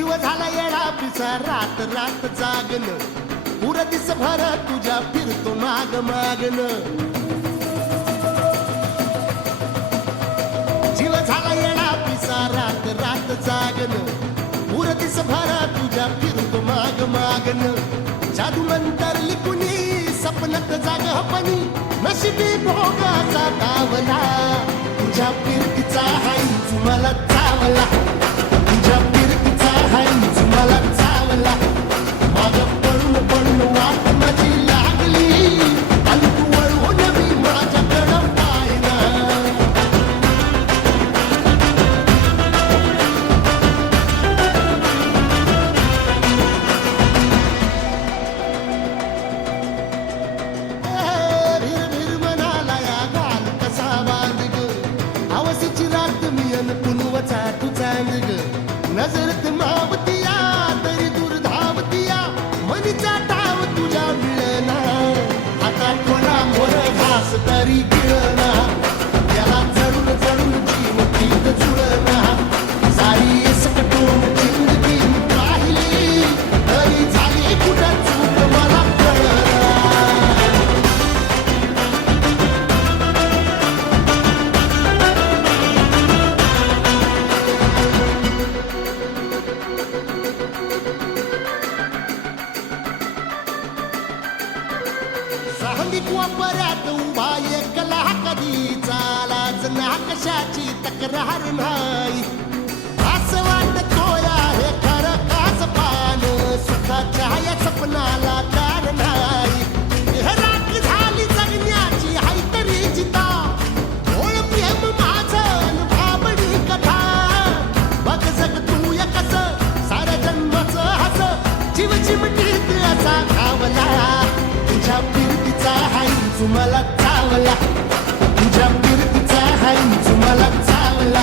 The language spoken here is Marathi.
जीव झाला येडा पिसा रात रात जागन पुर दिस भर तुझ्या फिरतो माग मागन जीव झाला येडा पिसा रात रात जागन पुर दिस भर तुझ्या फिरतो माग मागन जादू मंतर लिकुनी सपनत जाग हपनी नशिबी भोगाचा दावला तुझ्या फिरतीचा हाईच मला चावला तुझ्या फिरतीचा हाईच मला चावला माग पडून पडून वाट माझी लागली आणि तू वळून मी माझ्याकडं पाहिना भिर भिर म्हणाला या घाल कसा बांध ग हवसीची रात मी अन पुनवचा तू चांद ग नजरत मावतिया तरी दूर धावतिया मनीचा ठाव तुझ्या मिळना आता थोडा मोर घास तरी गिळना याला जळून जळून जीव तीत जुळना सारी सकटून जिंदगी पाहिली तरी झाली कुठं चूक मला कळना सांगीत वापऱ्यात उभा एकला कधी चालाच ना कशाची तक्रार नाही असं वाटतोय हे खरं काच पान सुखाच्या या सपनाला तार नाही हे राख झाली जगण्याची हाय तरी जिता ओळ प्रेम माझं भाबडी कथा बघ जग तू या कस साऱ्या जन्माचं हस जीव चिमटीत असा घावला तुझ्या फिरतीचा हाईच मला चावला तुझ्या फिरतीचा हाईच मला चावला